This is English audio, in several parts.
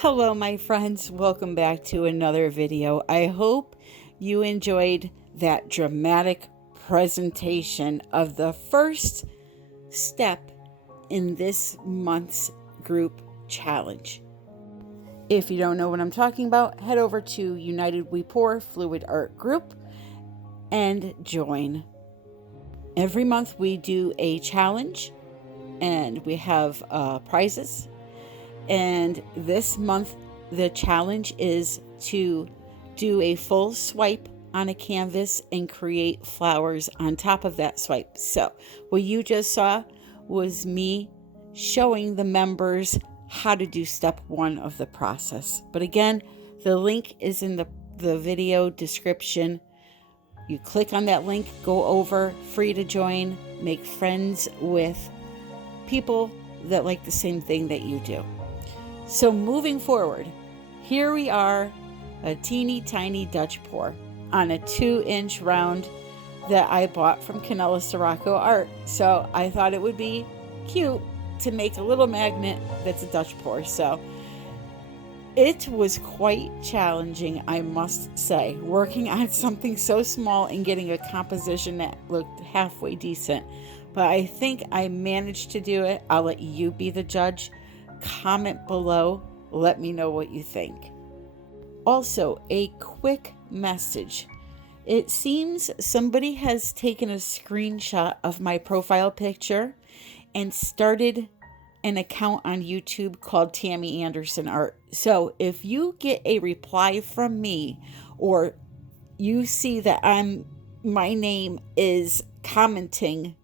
Hello my friends, welcome back to another video. I hope you enjoyed that dramatic presentation of the first step in this month's group challenge. If you don't know what I'm talking about, head over to United We Pour Fluid Art Group and join. Every month we do a challenge and we have prizes. And this month the challenge is to do a full swipe on a canvas and create flowers on top of that swipe. So what you just saw was me showing the members how to do step 1 of the process. But again, the link is in the video description. You click on that link, go over, free to join, make friends with people that like the same thing that you do. So moving forward, here we are, a teeny tiny Dutch pour on a 2-inch round that I bought from KanellaCiracoArt. So I thought it would be cute to make a little magnet that's a Dutch pour. So it was quite challenging, I must say, working on something so small and getting a composition that looked halfway decent. But I think I managed to do it. I'll let you be the judge. Comment below. Let me know what you think. Also, a quick message. It seems somebody has taken a screenshot of my profile picture and started an account on YouTube called Tammy Anderson Art. So if you get a reply from me, or you see that my name is commenting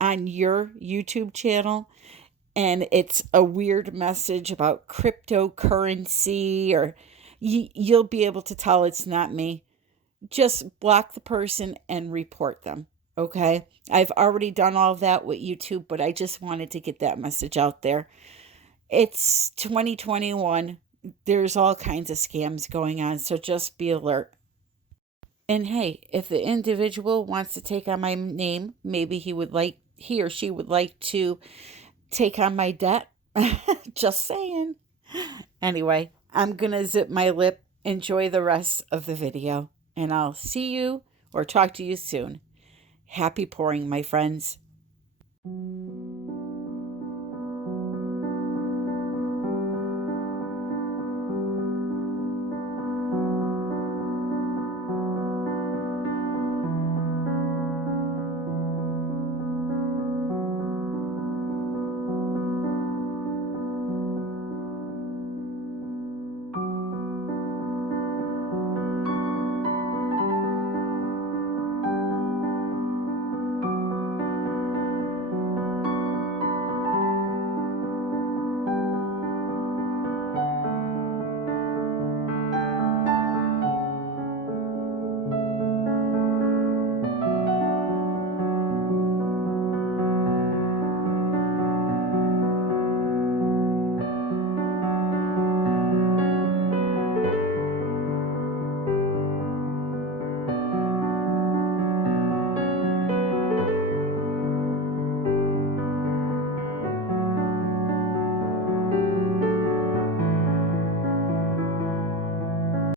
on your YouTube channel and it's a weird message about cryptocurrency, or you'll be able to tell it's not me. Just block the person and report them. Okay, I've already done all of that with YouTube, but I just wanted to get that message out there. It's 2021. There's all kinds of scams going on, so just be alert. And hey, if the individual wants to take on my name, maybe he or she would like to take on my debt. Just saying. Anyway, I'm gonna zip my lip. Enjoy the rest of the video, and I'll see you or talk to you soon. Happy pouring, my friends.